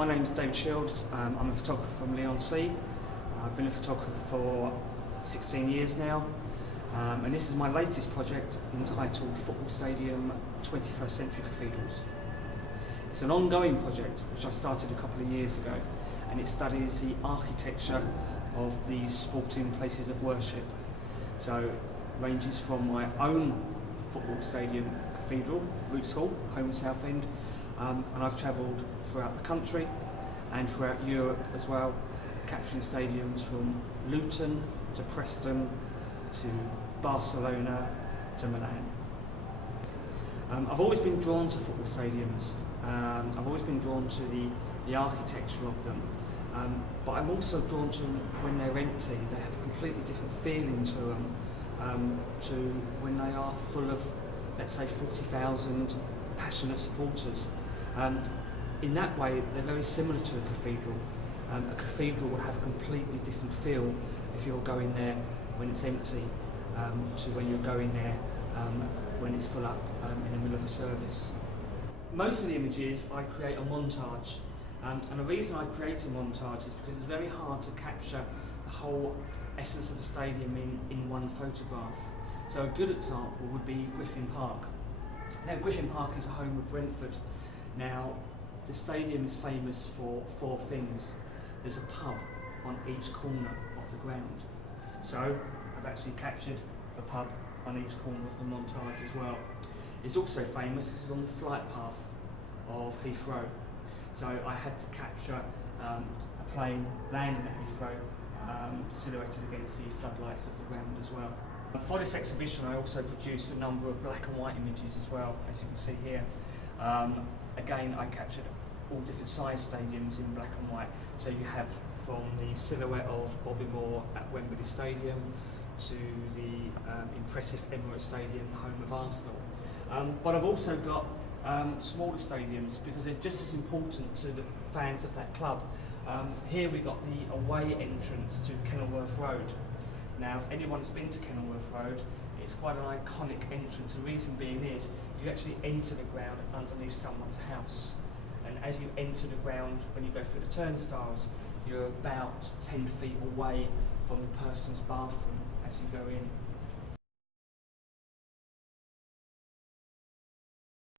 My name's David Shields. I'm a photographer from Leigh-on-Sea. I've been a photographer for 16 years now, and this is my latest project entitled Football Stadium 21st Century Cathedrals. It's an ongoing project which I started a couple of years ago, and it studies the architecture of these sporting places of worship. So it ranges from my own football stadium cathedral, Roots Hall, home in Southend, and I've travelled throughout the country and throughout Europe as well, capturing stadiums from Luton to Preston to Barcelona to Milan. I've always been drawn to football stadiums. I've always been drawn to the architecture of them, but I'm also drawn to them when they're empty. They have a completely different feeling to them to when they are full of, let's say, 40,000 passionate supporters. In that way, they're very similar to a cathedral. A cathedral will have a completely different feel if you're going there when it's empty to when you're going there when it's full up in the middle of a service. Most of the images I create a montage, and the reason I create a montage is because it's very hard to capture the whole essence of a stadium in one photograph. So a good example would be Griffin Park. Now Griffin Park is the home of Brentford. Now the stadium is famous for four things. There's a pub on each corner of the ground. So I've actually captured the pub on each corner of the montage as well. It's also famous, this is on the flight path of Heathrow. So I had to capture a plane landing at Heathrow, silhouetted against the floodlights of the ground as well. For this exhibition I also produced a number of black and white images as well, as you can see here. Again, I captured all different size stadiums in black and white. So you have from the silhouette of Bobby Moore at Wembley Stadium to the impressive Emirates Stadium, home of Arsenal. But I've also got smaller stadiums because they're just as important to the fans of that club. Here we've got the away entrance to Kenilworth Road. Now, if anyone's been to Kenilworth Road, it's quite an iconic entrance. The reason being is you actually enter the ground underneath someone's house. And as you enter the ground, when you go through the turnstiles, you're about 10 feet away from the person's bathroom as you go in.